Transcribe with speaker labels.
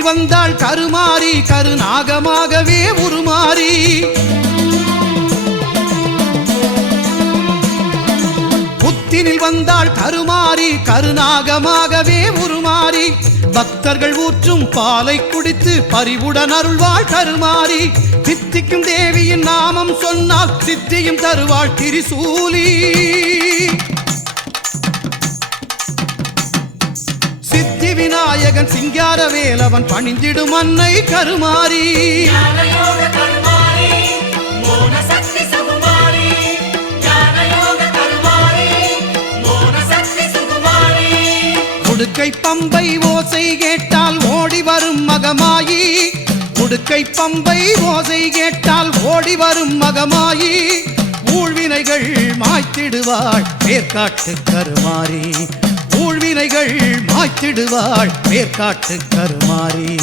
Speaker 1: கருமாறி கருநாகமாகவே உருமாறி. புத்தினில் வந்தாள் கருமாறி கருநாகமாகவே உருமாறி. பக்தர்கள் ஊற்றும் பாலை குடித்து பரிவுடன் அருள்வாள் கருமாறி. சித்திக்கும் தேவியின் நாமம் சொன்னால் சித்தியும் தருவாள் திரிசூலி. விநாயகன் சிங்கார வேலவன் பணிந்திடும் அன்னை
Speaker 2: கருமாரி. கருமாரி
Speaker 1: உடுக்கை பம்பை ஓசை கேட்டால் ஓடி வரும் மகமாயி. உடுக்கை பம்பை ஓசை கேட்டால் ஓடி வரும் மகமாயி. ஊழ்வினைகள் மாய்த்திடுவாள் மேற்காட்டு கருமாறி வேதனைகள் மாய்த்திடுவாள் மேற்காட்டு கருமாறி.